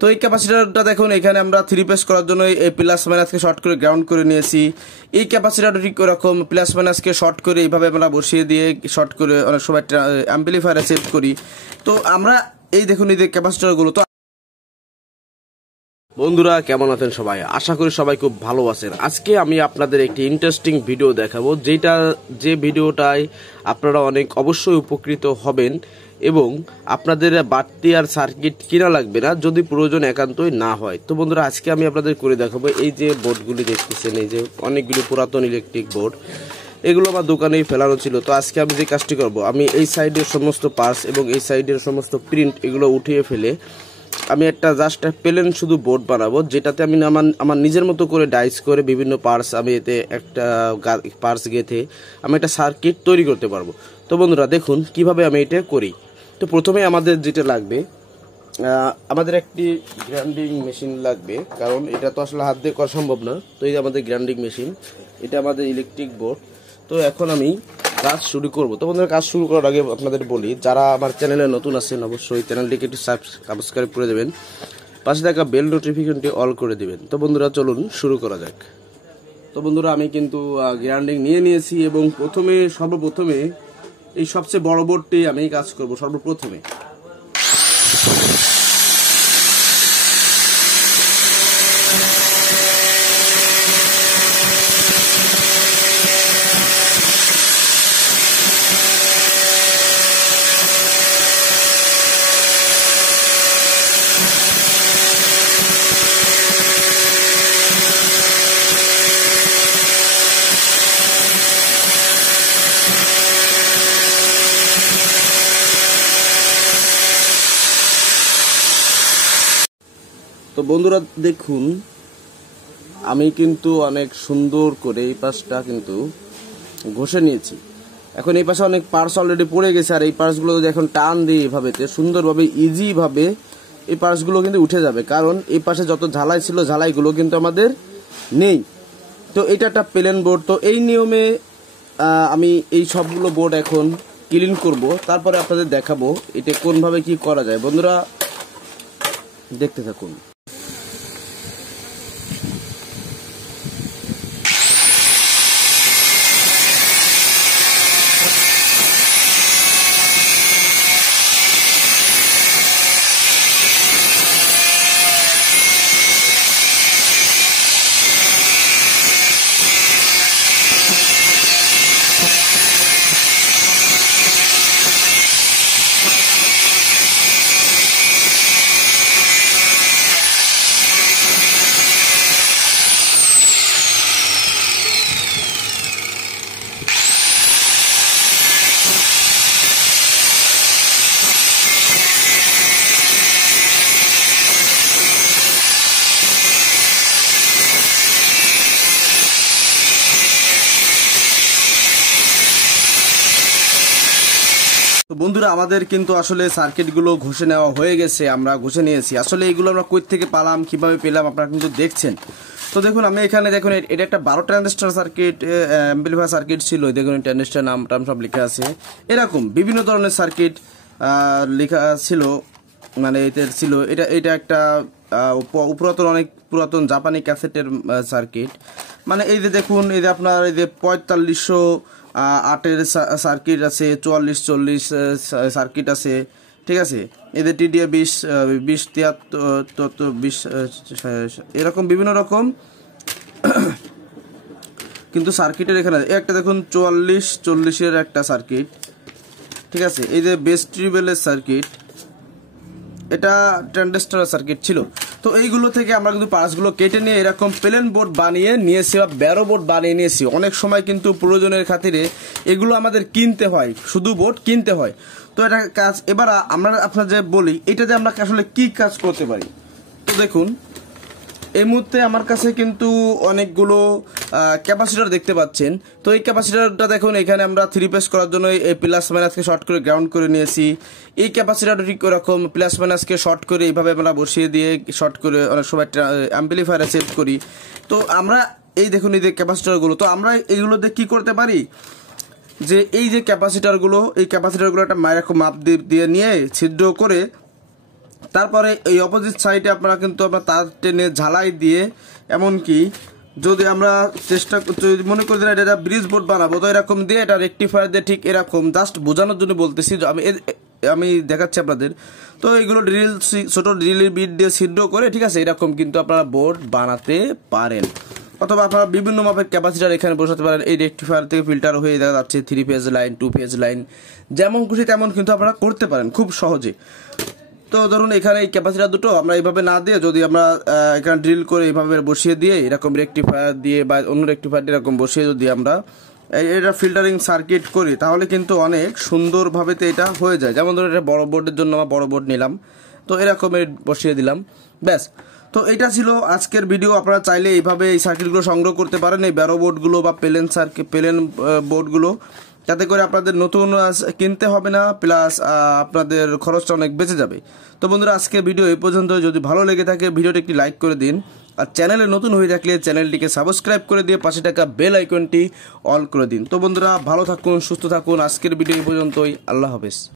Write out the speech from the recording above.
তো এই ক্যাপাসিটরটা দেখুন, এখানে আমরা 3 পেজ করার জন্য এই প্লাস মাইনাসকে শর্ট করে গ্রাউন্ড করে নিয়েছি। এই ক্যাপাসিটরটা ঠিক এরকম প্লাস মাইনাসকে শর্ট করে এইভাবে আমরা বসিয়ে দিয়ে শর্ট করে অনেক সময় অ্যাম্পলিফায়ারে সেট করি। তো আমরা এই দেখুন এই যে ক্যাপাসিটরগুলো। তো বন্ধুরা কেমন আছেন সবাই? আশা করি সবাই খুব ভালো আছেন। আজকে আমি আপনাদের একটি ইন্টারেস্টিং ভিডিও দেখাবো, যে ভিডিওটায় আপনারা অনেক অবশ্যই উপকৃত হবেন এবং আপনাদের বাড়তি আর সার্কিট কিনা লাগবে না যদি প্রয়োজন একান্তই না হয়। তো বন্ধুরা আজকে আমি আপনাদের করে দেখাবো এই যে বোর্ডগুলি দেখতেছেন, এই যে অনেকগুলি পুরাতন ইলেকট্রিক বোর্ড, এগুলো আমার দোকানেই ফেলানো ছিল। তো আজকে আমি যে কাজটি করবো, আমি এই সাইডের সমস্ত পার্টস এবং এই সাইডের সমস্ত প্রিন্ট এগুলো উঠিয়ে ফেলে আমি একটা জাস্ট প্লেন শুধু বোর্ড বানাবো, যেটাতে আমি আমার নিজের মতো করে ডাইস করে বিভিন্ন পার্টস আমি এতে একটা পার্টস গেঁথে আমি একটা সার্কিট তৈরি করতে পারবো। তো বন্ধুরা দেখুন কিভাবে আমি এটা করি। তো প্রথমে আমাদের যেটা লাগবে, আমাদের একটি গ্রাইন্ডিং মেশিন লাগবে, কারণ এটা তো আসলে হাত দিয়ে করা সম্ভব না। তো এই যে আমাদের গ্রাইন্ডিং মেশিন, এটা আমাদের ইলেকট্রিক বোর্ড। তো এখন আমি কাজ শুরু করব। তো বন্ধুরা কাজ শুরু করার আগে আপনাদের বলি, যারা আমার চ্যানেলে নতুন আছেন অবশ্যই চ্যানেলটিকে একটু সাবস্ক্রাইব করে দেবেন, পাশে থাকা বেল নোটিফিকেশনটি অল করে দেবেন। তো বন্ধুরা চলুন শুরু করা যাক। তো বন্ধুরা আমি কিন্তু গ্রাইন্ডিং নিয়ে নিয়েছি এবং সর্বপ্রথমে এই সবচেয়ে বড় বোর্ডটি আমি কাজ করব সর্বপ্রথমে। তো বন্ধুরা দেখুন আমি কিন্তু অনেক সুন্দর করে এই পাশটা কিন্তু ঘষে নিয়েছি। এখন এই পাশে অনেক পার্টস অলরেডি পড়ে গেছে, আর এই পার্টসগুলো যদি এখন টান দিই এভাবে সুন্দরভাবে ইজি ভাবে এই পার্টসগুলো কিন্তু উঠে যাবে, কারণ এই পাশে যত ঝালাই ছিল ঝালাইগুলো কিন্তু আমাদের নেই। তো এটা একটা প্লেন বোর্ড। তো এই নিয়মে আমি এই সবগুলো বোর্ড এখন ক্লিন করব, তারপরে আপনাদের দেখাবো এটা কোনভাবে কি করা যায়। বন্ধুরা দেখতে থাকুন। তো বন্ধুরা আমাদের কিন্তু আসলে সার্কিটগুলো ঘষে নেওয়া হয়ে গেছে, আমরা ঘষে নিয়েছি। আসলে এইগুলো আমরা কই থেকে পেলাম, কিভাবে পেলাম আপনারা কিন্তু দেখছেন। তো দেখুন আমি এখানে দেখুন এটা একটা 12 ট্রানজিস্টর সার্কিট, অ্যাম্পলিফায়ার সার্কিট ছিল। দেখুন ট্রানজিস্টর নাম টাম সব লেখা আছে, এরকম বিভিন্ন ধরনের সার্কিট লেখা ছিল, মানে এতে ছিল। এটা একটা অনেক পুরাতন জাপানি ক্যাসেটের সার্কিট। মানে এই যে দেখুন এই যে আপনার এই যে 4500 8-এর সার্কিট আছে, 44-40 সার্কিট আছে, ঠিক আছে। এদের টিডিএ 20-73-20 এরকম বিভিন্ন রকম কিন্তু সার্কিটের এখানে একটা দেখুন 44-40-এর একটা সার্কিট, ঠিক আছে। এই যে বেস ট্রিবেলের সার্কিট, এটা ট্রানজিস্টর সার্কিট ছিল। তো এইগুলো থেকে আমরা কিন্তু পার্টসগুলো কেটে নিয়ে এরকম প্লেন বোর্ড বানিয়ে নিয়েছি বা ব্যারো বোর্ড বানিয়ে নিয়েছি। অনেক সময় কিন্তু প্রয়োজনের খাতিরে এগুলো আমাদের কিনতে হয়, শুধু বোর্ড কিনতে হয়। তো এটা কাজ এবার আমরা আপনাদের বলি এটাতে আমরা আসলে কি কাজ করতে পারি। তো দেখুন এই মুহূর্তে আমার কাছে কিন্তু অনেকগুলো ক্যাপাসিটর দেখতে পাচ্ছেন। তো এই ক্যাপাসিটরটা দেখুন, এখানে আমরা 3 পেজ করার জন্য এই প্লাস মাইনাসকে শর্ট করে গ্রাউন্ড করে নিয়েছি। এই ক্যাপাসিটরটা ঠিক এরকম প্লাস মাইনাসকে শর্ট করে এইভাবে আমরা বসিয়ে দিয়ে শর্ট করে অনেক সময় অ্যাম্পলিফায়ারে সেট করি। তো আমরা এই দেখুন এই যে ক্যাপাসিটরগুলো, তো আমরা এইগুলোতে কি করতে পারি, যে এই যে ক্যাপাসিটরগুলো, এই ক্যাপাসিটরগুলো একটা এরকম মাপ দিয়ে নিয়ে ছিদ্র করে তারপরে এই অপোজিট সাইডে আপনারা কিন্তু আপনার তার টেনে ঝালাই দিয়ে, এমনকি যদি আমরা যদি মনে করি যে এটা ব্রিজ বোর্ড বানাবো, তো এরকম দিয়ে এটা রেকটিফায়ার দিয়ে ঠিক এরকম জাস্ট বোঝানোর জন্য বলতেছি, আমি দেখাচ্ছি আপনাদের। তো এইগুলো ছোট ড্রিলের বিট দিয়ে ছিদ্র করে, ঠিক আছে, এরকম কিন্তু আপনারা বোর্ড বানাতে পারেন। অথবা আপনারা বিভিন্ন মাপের ক্যাপাসিটার এখানে বসাতে পারেন। এই রেকটিফায়ার থেকে ফিল্টার হয়ে দেখা যাচ্ছে 3 ফেজ লাইন, 2 ফেজ লাইন, যেমন খুশি তেমন কিন্তু আপনারা করতে পারেন খুব সহজে। তো ধরুন এখানে এই ক্যাপাসিটার দুটো আমরা এইভাবে না দিয়ে যদি আমরা এখানে ড্রিল করে এইভাবে বসিয়ে দিয়ে এরকম রেকটিফায়ার দিয়ে বা অন্য রেকটিফায়ার এরকম বসিয়ে যদি আমরা এটা ফিল্টারিং সার্কিট করি, তাহলে কিন্তু অনেক সুন্দরভাবে এটা হয়ে যায়। যেমন ধরুন এটা বড় বোর্ডের জন্য আমরা বড় বোর্ড নিলাম, তো এরকম বসিয়ে দিলাম, ব্যাস। তো এটা ছিল আজকের ভিডিও। আপনারা চাইলে এইভাবে এই সার্কিটগুলো সংগ্রহ করতে পারেন, এই ব্যারো বোর্ডগুলো বা প্লেন বোর্ডগুলো, যাতে করে আপনাদের নতুন কিনতে হবে না, প্লাস আপনাদের খরচটা অনেক বেঁচে যাবে। তো বন্ধুরা, আজকের ভিডিও এই পর্যন্ত। যদি ভালো লেগে থাকে ভিডিওটি একটি লাইক করে দিন, আর চ্যানেলে নতুন হয়ে থাকলে চ্যানেলটিকে সাবস্ক্রাইব করে দিয়ে পাশে থাকা বেল আইকনটি অল করে দিন। তো বন্ধুরা, ভালো থাকুন, সুস্থ থাকুন। আজকের ভিডিও এই পর্যন্তই। আল্লাহ হাফেজ।